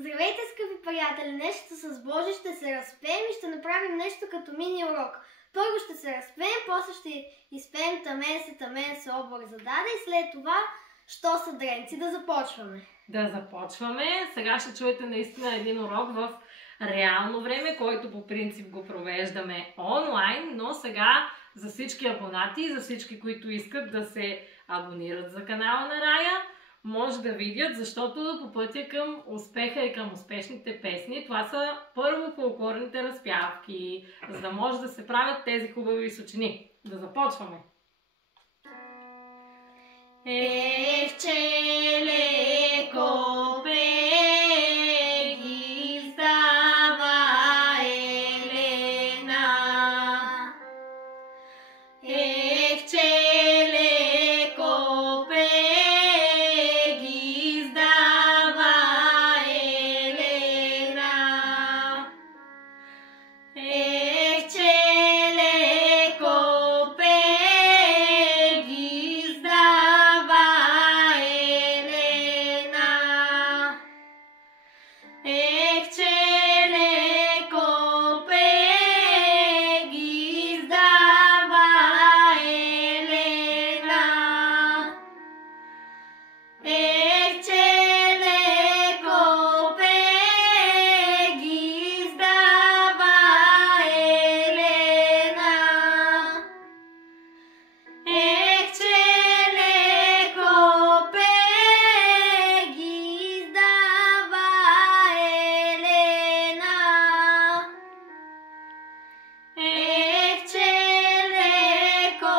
Здравейте, скъпи приятели! Нещо с Божи ще се разпеем и ще направим нещо като мини урок. Първо ще се разпеем, после ще изпеем Тамен се облак зададе и след това Що са дренци. Да започваме. Да започваме. Сега ще чуете наистина един урок в реално време, който по принцип го провеждаме онлайн, но сега за всички абонати и за всички, които искат да се абонират за канала на Рая, може да видят, защото по пътя към успеха и към успешните песни, това са първо фолклорните разпявки, за да може да се правят тези хубави височини. Да започваме! Ех, че леко пеги става Елена. Ех, че леко пеги става Елена. Ех, че леко пеги става Елена. Ех, че леко пеги става Елена. Ех, че леко пеги става Елена. Ех, че леко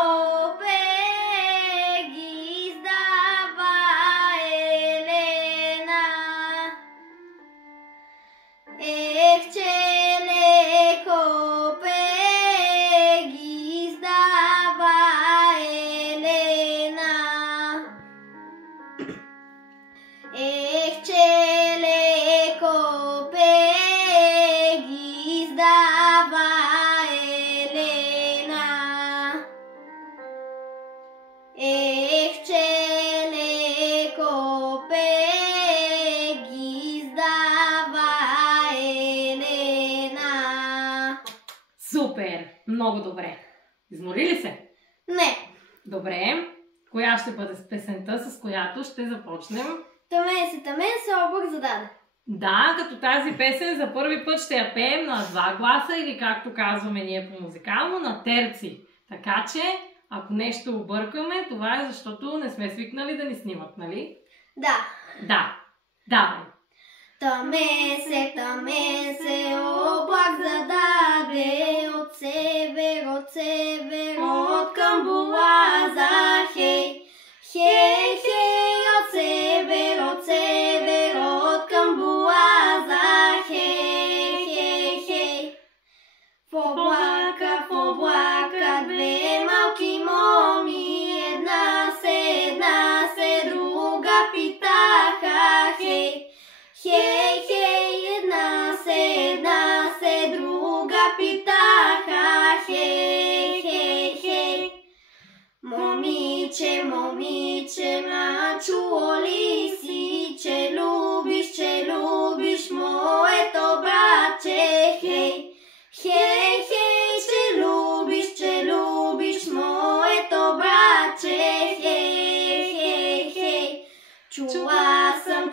пеги става Елена. Ех, че леко пеги става Елена. Ех, че леко пеги става Елена. Ех, че леко пеги става Елена. Ех, че леко пеги става Елена. Супер! Много добре! Измори ли се? Не, Добре. Коя ще бъде песента, с която ще започнем? Тамен се облак зададе. Да, като тази песен за първи път ще я пеем на 2 гласа или както казваме ние по музикално, на терци. Така че, ако нещо объркаме, това е защото не сме свикнали да ни снимат, нали? Да. Да. Давай. Тамен се облак зададе от север, от към Буаза, хей. Хей, хей, от север, от към Буаза, хей, хей, хей. В облака две малки моми, една се, друга питаха, хей. Хей, хей, една се, друга питаха, хей, хей, хей. Момиче, ма чуло ли си, че любиш моето братче, хей. Хей, хей, че любиш моето братче, хей, хей, хей. Чула съм,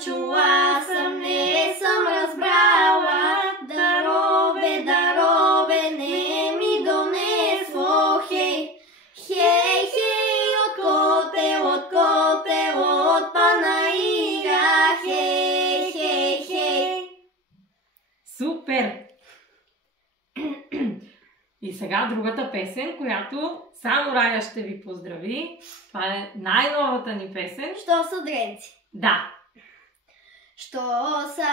не съм разбрала, дарове не ми донесло, хей. Хей, хей, от Панаира, хей, хей, хей. Супер! И сега другата песен, която само Рая ще ви поздрави. Това е най-новата ни песен. Що са дренци? Да. Що са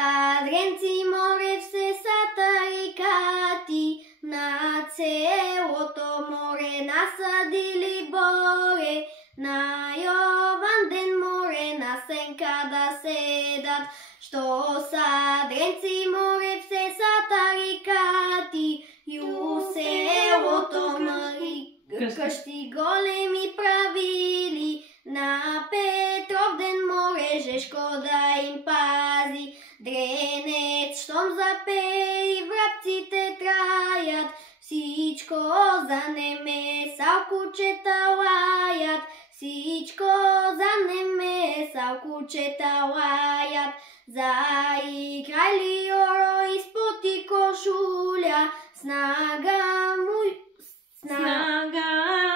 дренци, море все са тарикати, на целото море насадили боре, на Йован ден море на сенка да седат. Що са дренци, море все са тарикати, и у селото мари къщи големи правили, на Петров ден море Жешко да им пази. Звъненец, щом запее и врабците траят, всичко занеме, салкучета лаят. Всичко занеме, салкучета лаят. Заиграли Йоро изпоти кошуля, снага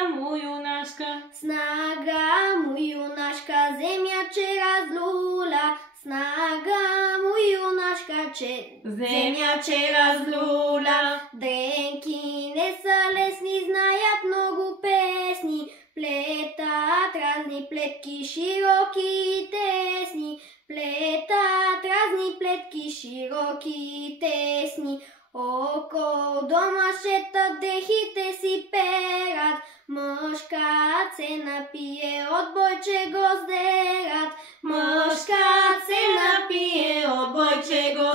му юнашка, снага му юнашка, земяче разлуля, снага му юнашка, земяче разлуля. Дренки не са лесни, знаят много песни, плетат разни плетки, широки и тесни, плетат разни плетки, широки и тесни. Около дома шетат, дрехите си перат, мъжкът се напие, от бойче го сдерат, мъжкът се напие, от бойче го